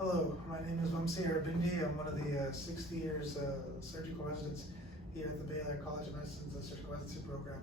Hello, my name is Vamsi Arabindi. I'm one of the 60 years surgical residents here at the Baylor College of Medicine's surgical residency program.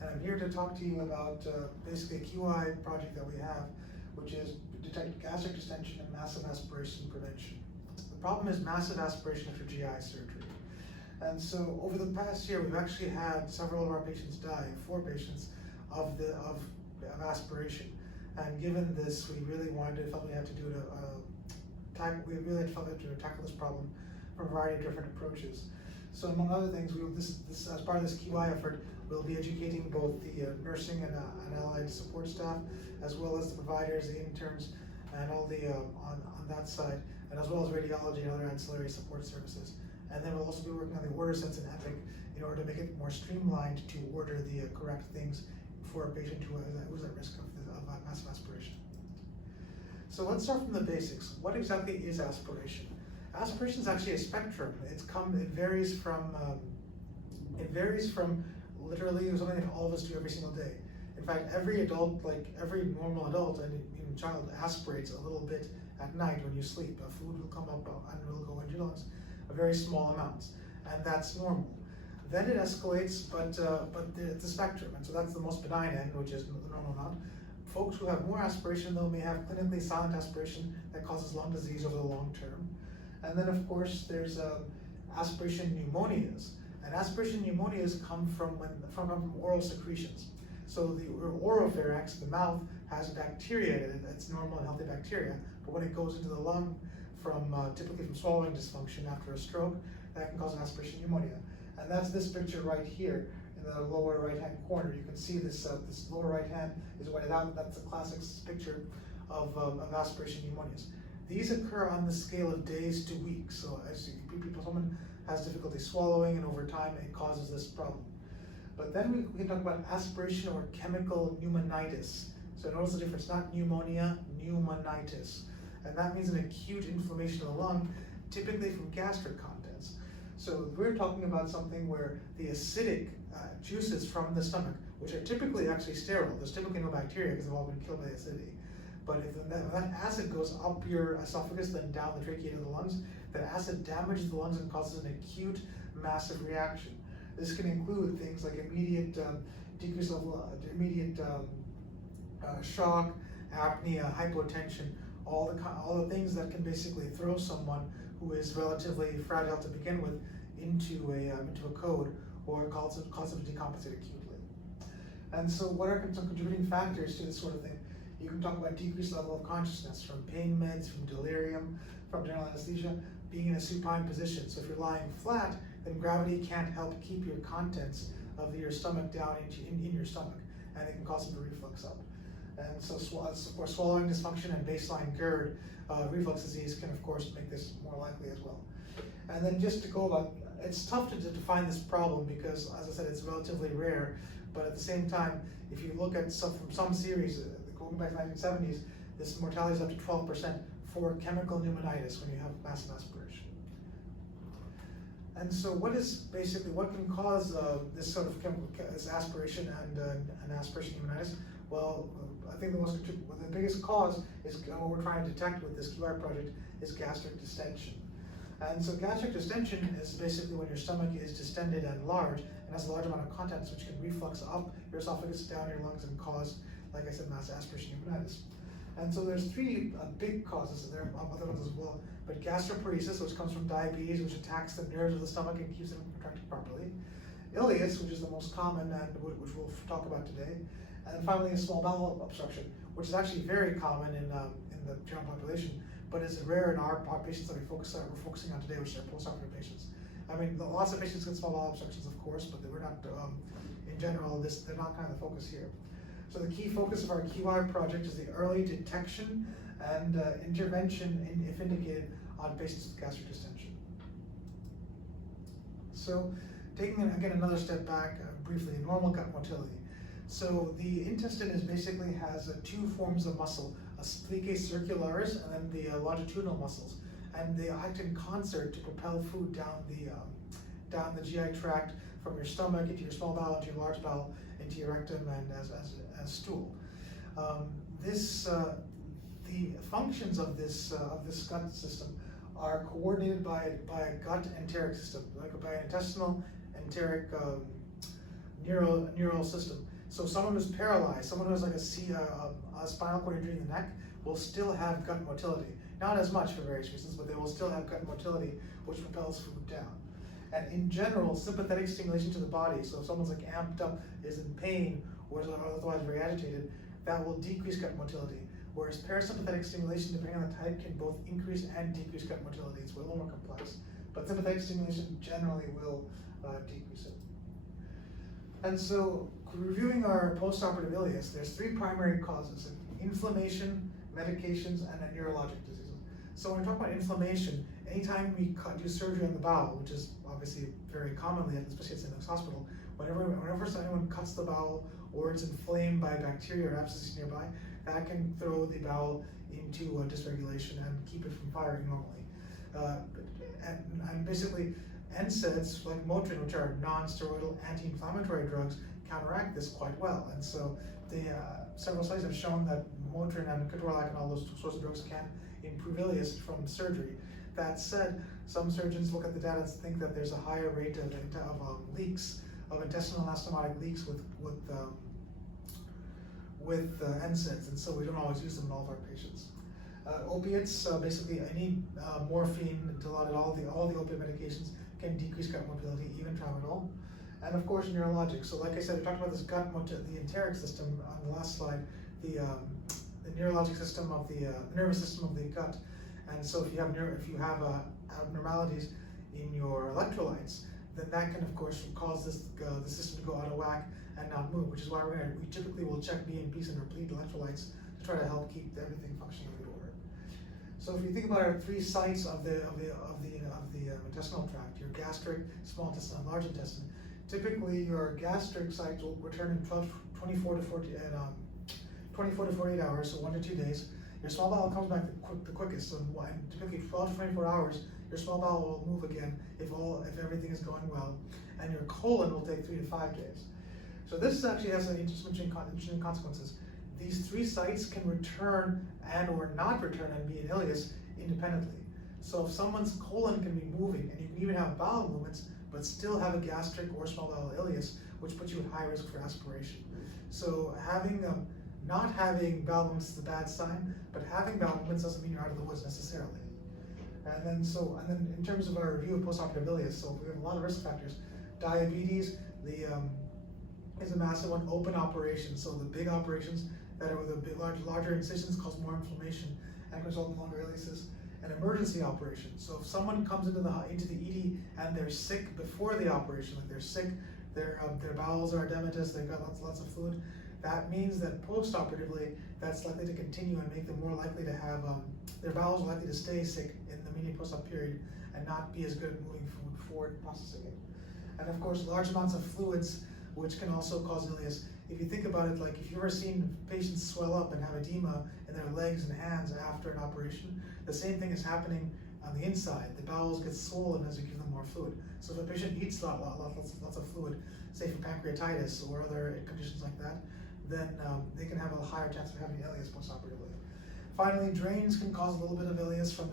And I'm here to talk to you about basically a QI project that we have, which is detect gastric distention and massive aspiration prevention. The problem is massive aspiration after GI surgery. And so over the past year, we've actually had several of our patients die, 4 patients, of aspiration. And given this, we really felt we had to do tackle this problem from a variety of different approaches. So among other things, as part of this QI effort, we'll be educating both the nursing and allied support staff, as well as the providers, the interns, and all the on that side, and as well as radiology and other ancillary support services. And then we'll also be working on the order sets in Epic in order to make it more streamlined to order the correct things for a patient who's at risk of massive aspiration. So let's start from the basics. What exactly is aspiration? Aspiration is actually a spectrum. It varies from literally something that all of us do every single day. In fact, every adult, like every normal adult and even child, aspirates a little bit at night when you sleep. Food will come up and it will go into your lungs, a very small amounts, and that's normal. Then it escalates, but it's a spectrum, and so that's the most benign end, which is the normal amount. Folks who have more aspiration, though, may have clinically silent aspiration that causes lung disease over the long term. And then, of course, there's aspiration pneumonias. And aspiration pneumonias come from oral secretions. So the oropharynx, the mouth, has bacteria, and it's normal and healthy bacteria. But when it goes into the lung, typically from swallowing dysfunction after a stroke, that can cause an aspiration pneumonia. And that's this picture right here. In the lower right-hand corner, you can see this lower right hand is whited out. That's a classic picture of aspiration pneumonias. These occur on the scale of days to weeks. So as someone has difficulty swallowing, and over time it causes this problem. But then we can talk about aspiration or chemical pneumonitis. So notice the difference, not pneumonia, pneumonitis. And that means an acute inflammation of the lung, typically from gastric contents. So we're talking about something where the acidic juices from the stomach, which are typically actually sterile, there's typically no bacteria because they've all been killed by the acidity. But if that acid goes up your esophagus, then down the trachea to the lungs, that acid damages the lungs and causes an acute, massive reaction. This can include things like immediate decrease of immediate shock, apnea, hypotension, all the things that can basically throw someone who is relatively fragile to begin with into a code, or cause them to decompensate acutely. And so what are some contributing factors to this sort of thing? You can talk about decreased level of consciousness from pain meds, from delirium, from general anesthesia, being in a supine position. So if you're lying flat, then gravity can't help keep your contents of your stomach down in your stomach, and it can cause them to reflux up. And so of course, swallowing dysfunction and baseline GERD reflux disease can of course make this more likely as well. And then just to go about, it's tough to define this problem because, as I said, it's relatively rare, but at the same time, if you look at from some series, going back to the 1970s, this mortality is up to 12% for chemical pneumonitis when you have massive aspiration. And so what can cause this sort of this aspiration and aspiration pneumonitis? Well, I think the biggest cause is what we're trying to detect with this QI project is gastric distension. And so gastric distension is basically when your stomach is distended and large and has a large amount of contents which can reflux up your esophagus, down your lungs, and cause, like I said, massive aspiration pneumonitis. And so there's 3 big causes, and there are other ones as well. But gastroparesis, which comes from diabetes, which attacks the nerves of the stomach and keeps them contracted properly. Ileus, which is the most common and which we'll talk about today. And then finally, a small bowel obstruction, which is actually very common in the general population, but is rare in our patients that we're focusing on today, which are postoperative patients. I mean, lots of patients get small bowel obstructions, of course, but we're not, in general, they're not kind of the focus here. So the key focus of our QI project is the early detection and intervention, if indicated, on patients with gastric distension. So taking, again, another step back briefly, normal gut motility. So the intestine has 2 forms of muscle, a plicae circularis and then the longitudinal muscles, and they act in concert to propel food down the GI tract from your stomach into your small bowel, into your large bowel, into your rectum, and as stool. the functions of this gut system are coordinated by a gut enteric system, like by an intestinal enteric neural system. So someone who's paralyzed, someone who has like a spinal cord injury in the neck, will still have gut motility. Not as much for various reasons, but they will still have gut motility, which propels food down. And in general, sympathetic stimulation to the body, so if someone's like amped up, is in pain, or is otherwise very agitated, that will decrease gut motility. Whereas parasympathetic stimulation, depending on the type, can both increase and decrease gut motility. It's a little more complex. But sympathetic stimulation generally will decrease it. And so, reviewing our postoperative ileus, there's three primary causes: inflammation, medications, and then neurologic diseases. So when we talk about inflammation, anytime we do surgery on the bowel, which is obviously very commonly, especially at St. Luke's Hospital, whenever anyone cuts the bowel or it's inflamed by bacteria or abscesses nearby, that can throw the bowel into dysregulation and keep it from firing normally. And basically, NSAIDs like Motrin, which are non-steroidal anti-inflammatory drugs, counteract this quite well. And so several studies have shown that Motrin and ketorolac and all those sorts of drugs can improve ileus from surgery. That said, some surgeons look at the data and think that there's a higher rate of leaks, of intestinal anastomotic leaks with NSAIDs, and so we don't always use them in all of our patients. Opiates, basically any morphine, Dilaudid, all the opiate medications can decrease gut motility, even tramadol. And of course, neurologic. So like I said, we talked about this the enteric system on the last slide, the neurologic system of the nervous system of the gut. And so if you have abnormalities in your electrolytes, then that can of course cause the system to go out of whack and not move, which is why we typically will check BMPs and replete electrolytes to try to help keep everything functioning in good order. So if you think about our three sites of the intestinal tract, your gastric, small intestine, and large intestine, typically your gastric site will return in 24 to 48 hours, so 1 to 2 days. Your small bowel comes back the quickest, so typically 12 to 24 hours, your small bowel will move again if everything is going well, and your colon will take 3 to 5 days. So this actually has some interesting consequences. These three sites can return and or not return and be in ileus independently. So if someone's colon can be moving, and you can even have bowel movements, but still have a gastric or small bowel ileus, which puts you at high risk for aspiration. So not having bowel movements is a bad sign, but having bowel movements doesn't mean you're out of the woods necessarily. And then in terms of our review of postoperative ileus, so we have a lot of risk factors. Diabetes, is a massive one. Open operations, so the big operations that are with larger incisions cause more inflammation and result in longer ileiuses. An emergency operation, so if someone comes into the ED and they're sick before the operation, like they're sick, their bowels are edematous, they've got lots of fluid, that means that postoperatively that's likely to continue and make them more likely to have their bowels are likely to stay sick in the immediate post-op period and not be as good at moving food forward and processing it. And of course, large amounts of fluids, which can also cause ileus. If you think about it, like if you've ever seen patients swell up and have edema in their legs and hands after an operation, the same thing is happening on the inside. The bowels get swollen as you give them more fluid. So if a patient eats lots of fluid, say from pancreatitis or other conditions like that, then they can have a higher chance of having ileus postoperatively. Finally, drains can cause a little bit of ileus from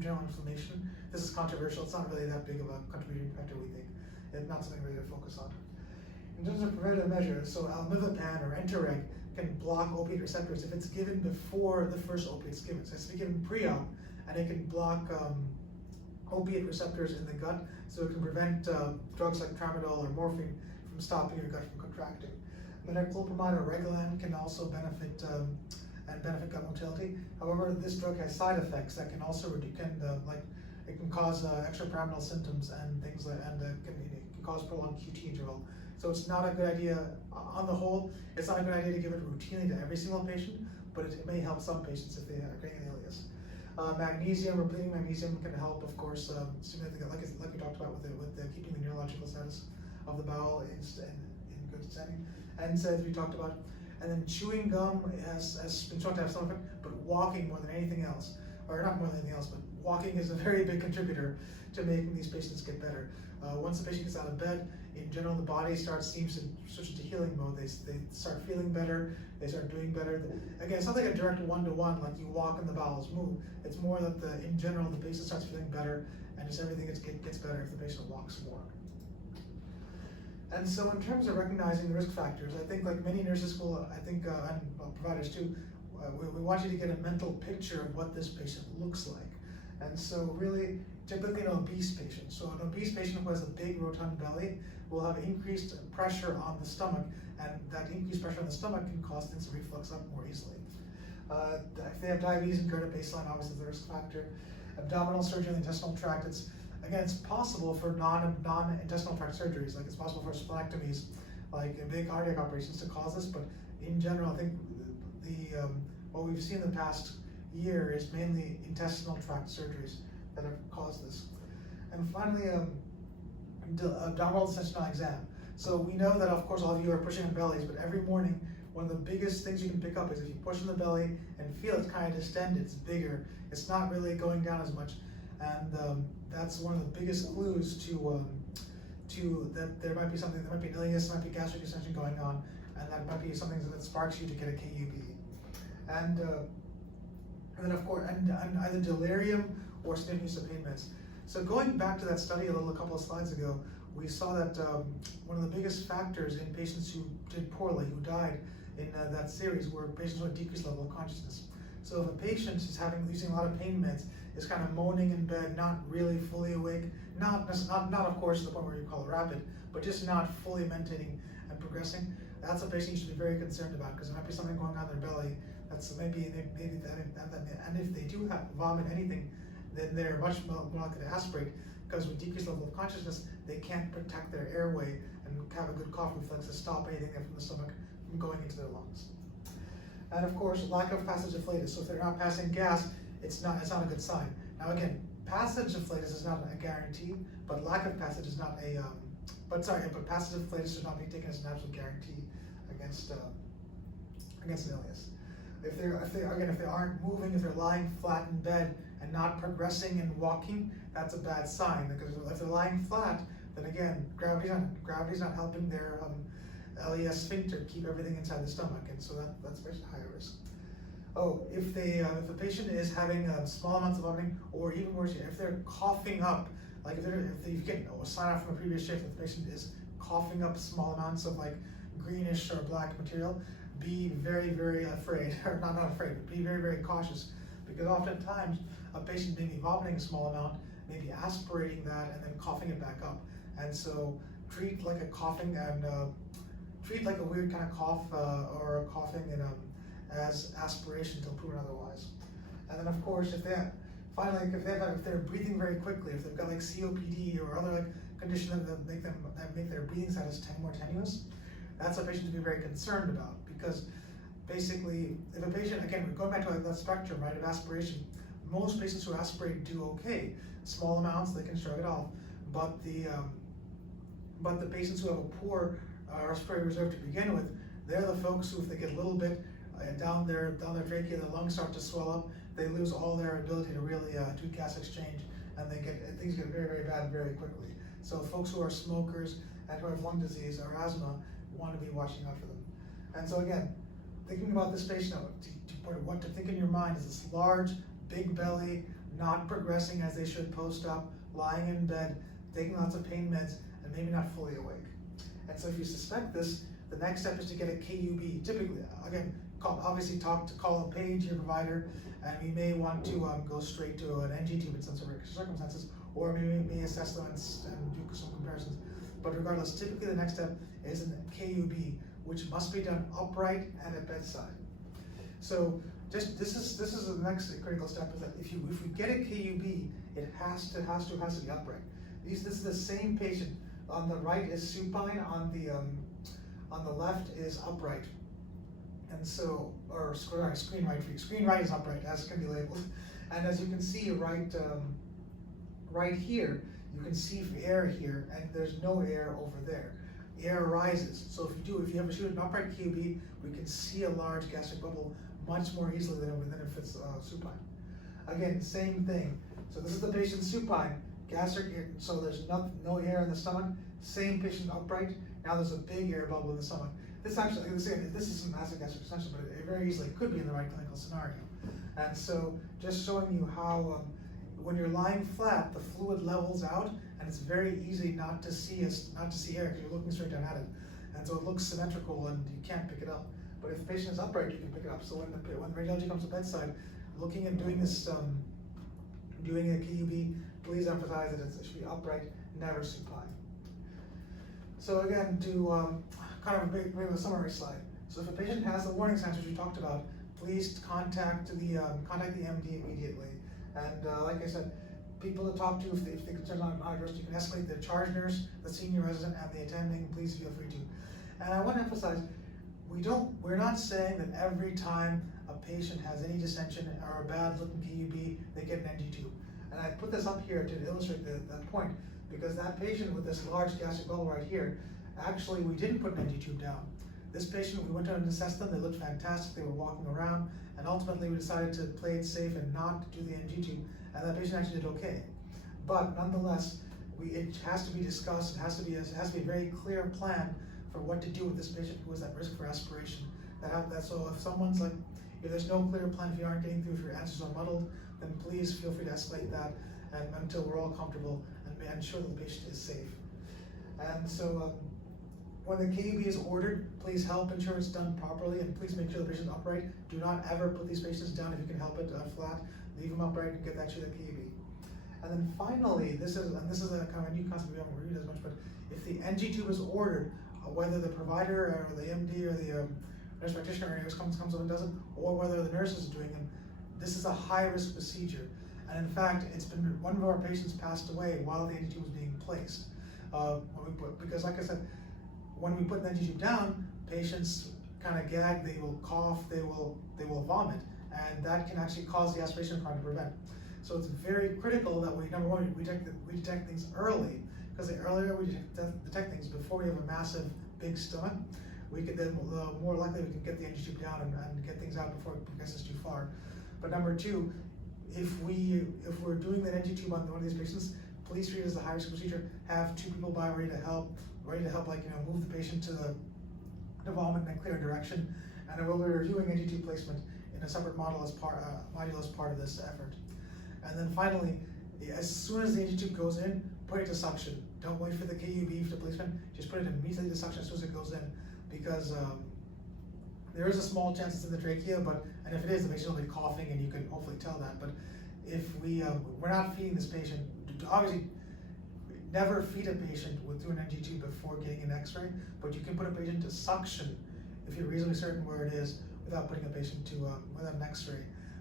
general inflammation. This is controversial. It's not really that big of a contributing factor, we think. It's not something really to focus on. In terms of preventative measures, so almivapan or Entereg can block opiate receptors if it's given before the first opiate's given. So it's given pre-op, and it can block opiate receptors in the gut, so it can prevent drugs like tramadol or morphine from stopping your gut from contracting. Metoclopramide or Reglan can also benefit gut motility. However, this drug has side effects that can also it can cause extrapyramidal symptoms and things like, and can cause prolonged QT interval. So it's not a good idea, on the whole, it's not a good idea to give it routinely to every single patient, but it may help some patients if they are getting an ileus. Magnesium or bleeding magnesium can help, of course, significantly, like we talked about with keeping the neurological status of the bowel in good standing. NSAIDs we talked about. And then chewing gum has been shown to have some effect, but walking more than anything else. or not more than anything else, but walking is a very big contributor to making these patients get better. Once the patient gets out of bed, in general, the body seems to switch into healing mode. They start feeling better, they start doing better. Again, it's not like a direct one-to-one, like you walk and the bowels move. It's more that in general, the patient starts feeling better, and just everything gets better if the patient walks more. And so in terms of recognizing the risk factors, I think like many nurses school, I think, and providers too, we want you to get a mental picture of what this patient looks like. And so really, typically an obese patient. So an obese patient who has a big rotund belly will have increased pressure on the stomach, and that increased pressure on the stomach can cause things to reflux up more easily. If they have diabetes and GERD at baseline, obviously the risk factor. Abdominal surgery in the intestinal tract, it's possible for non-intestinal tract surgeries, like it's possible for splenectomies, like big cardiac operations to cause this, but in general, I think what we've seen in the past year is mainly intestinal tract surgeries that have caused this. And finally, abdominal distension exam. So we know that, of course, all of you are pushing on bellies, but every morning, one of the biggest things you can pick up is if you push on the belly and feel it's kind of distended, it's bigger, it's not really going down as much. And that's one of the biggest clues to that there might be something, there might be an illest, there might be gastric distension going on, and that might be something that sparks you to get a KUB. And then of course, and either delirium or significant use of pain meds. So going back to that study a couple of slides ago, we saw that one of the biggest factors in patients who did poorly, who died in that series, were patients with a decreased level of consciousness. So if a patient is using a lot of pain meds, is kind of moaning in bed, not really fully awake, not of course to the point where you call it rapid, but just not fully mentating and progressing, that's a patient you should be very concerned about, because there might be something going on in their belly. That's maybe that, and if they do vomit anything, then they're much more likely to aspirate, because with decreased level of consciousness, they can't protect their airway and have a good cough reflex to stop anything from the stomach from going into their lungs. And of course, lack of passage of flatus. So if they're not passing gas, it's not a good sign. Now again, passage of flatus is not a guarantee, but lack of passage is not a, but passage of flatus should not be taken as an absolute guarantee against an illness. If they aren't moving, if they're lying flat in bed and not progressing and walking, that's a bad sign, because if they're lying flat, then again, gravity's not helping their LES sphincter keep everything inside the stomach, and so that's very high risk. Oh, if the patient is having small amounts of vomiting, or even worse, if they're coughing up, like if you get a sign off from a previous shift that the patient is coughing up small amounts of like greenish or black material, be very, very afraid, or not afraid, but be very, very cautious, because oftentimes a patient may be vomiting a small amount, maybe aspirating that and then coughing it back up, and so treat like a coughing and treat like a weird kind of cough or a coughing as aspiration until proven otherwise. And then of course, if they're breathing very quickly, if they've got like COPD or other like condition that make their breathing status more tenuous, that's a patient to be very concerned about, because basically, if a patient, again, we're going back to that spectrum, right, of aspiration, most patients who aspirate do okay. Small amounts, they can shrug it off, but the patients who have a poor respiratory reserve to begin with, they're the folks who, if they get a little bit down their trachea, their lungs start to swell up, they lose all their ability to really do gas exchange, and things get very, very bad very quickly. So folks who are smokers and who have lung disease or asthma want to be watching out for them. And so again, thinking about this patient, what to think in your mind is this large, big belly, not progressing as they should post-op, lying in bed, taking lots of pain meds, and maybe not fully awake. And so if you suspect this, the next step is to get a KUB. Typically, again, call a page to your provider, and we may want to go straight to an NG tube in some circumstances, or maybe we may assess them and do some comparisons. But regardless, typically the next step is an KUB, which must be done upright and at bedside. So this is the next critical step, is that if we get a KUB, it has to be upright. This is the same patient. On the right is supine, on the left is upright. And so, or screen right is upright, as can be labeled. And as you can see right here, you can see air here, and there's no air over there. Air rises. So if you ever shoot an upright QB, we can see a large gastric bubble much more easily than if it's supine. Again, same thing. So this is the patient supine, gastric, so there's no air in the stomach. Same patient upright. Now there's a big air bubble in the stomach. This actually, this isn't massive gastric extension, but it very easily could be in the right clinical scenario. And so just showing you how when you're lying flat, the fluid levels out, and it's very easy not to see air because you're looking straight down at it. And so it looks symmetrical and you can't pick it up. But if the patient is upright, you can pick it up. So when the radiology comes to bedside, looking and doing this, doing a KUB, please emphasize that it should be upright, never supine. So again, to kind of maybe a summary slide. So if a patient has the warning signs which we talked about, please contact the MD immediately. And like I said, people to talk to if the concerns are not addressed, you can escalate the charge nurse, the senior resident, and the attending. Please feel free to. And I want to emphasize, we're not saying that every time a patient has any distension or a bad looking KUB, they get an NG tube. And I put this up here to illustrate that point, because that patient with this large gastric bubble right here, actually we didn't put an NG tube down. This patient, we went out and assessed them, they looked fantastic, they were walking around, and ultimately we decided to play it safe and not do the NG tube, and that patient actually did okay. But nonetheless, it has to be discussed, it has to be a very clear plan for what to do with this patient who is at risk for aspiration. So if someone's like, if there's no clear plan, if you aren't getting through, if your answers are muddled, then please feel free to escalate that and until we're all comfortable and ensure that the patient is safe. And so when the KUB is ordered, please help ensure it's done properly, and please make sure the patient's upright. Do not ever put these patients down if you can help it flat. Leave them upright and get that to the KUB. And then finally, this is a kind of a new concept we haven't reviewed as much, but if the NG tube is ordered, whether the provider or the MD or the nurse practitioner comes up and does it, or whether the nurse is doing them, this is a high-risk procedure. And in fact, one of our patients passed away while the NG tube was being placed. Because like I said, when we put the NG tube down, patients kind of gag, they will cough, they will vomit, and that can actually cause the aspiration required to prevent. So it's very critical that we, number one, we detect things early, because the earlier we detect things before we have a massive, big stomach, the more likely we can get the NG tube down and get things out before it progresses too far. But number two, if we're doing that NG tube on one of these patients, please treat it as a high-risk procedure. Have two people by ready to help, like move the patient to the vomit in a clear direction. And we'll be reviewing NG tube placement in a separate module as part of this effort. And then finally, as soon as the NG tube goes in, put it to suction. Don't wait for the KUB for placement. Just put it immediately to suction as soon as it goes in, because there is a small chance it's in the trachea, and if it is, the patient will be coughing, and you can hopefully tell that. But if we're not feeding this patient, obviously, never feed a patient through an NG tube before getting an X-ray, but you can put a patient to suction if you're reasonably certain where it is without putting a patient to without an X-ray,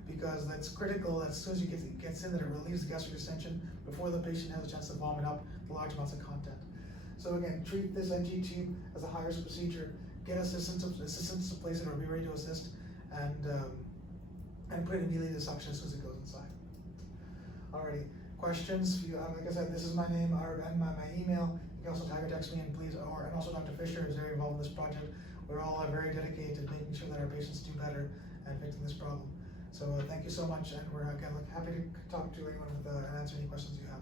because that's critical. That as soon as it gets in, that it relieves the gastric distension before the patient has a chance to vomit up the large amounts of content. So again, treat this NG tube as a high-risk procedure. Get assistance to place it or be ready to assist, and put it immediately to suction as soon as it goes inside. Alrighty. Questions? Like I said, this is my name and my email. You can also tag or text me, and please, and also Dr. Fisher is very involved in this project. We're all very dedicated to making sure that our patients do better and fixing this problem. So thank you so much, and we're again happy to talk to anyone and answer any questions you have.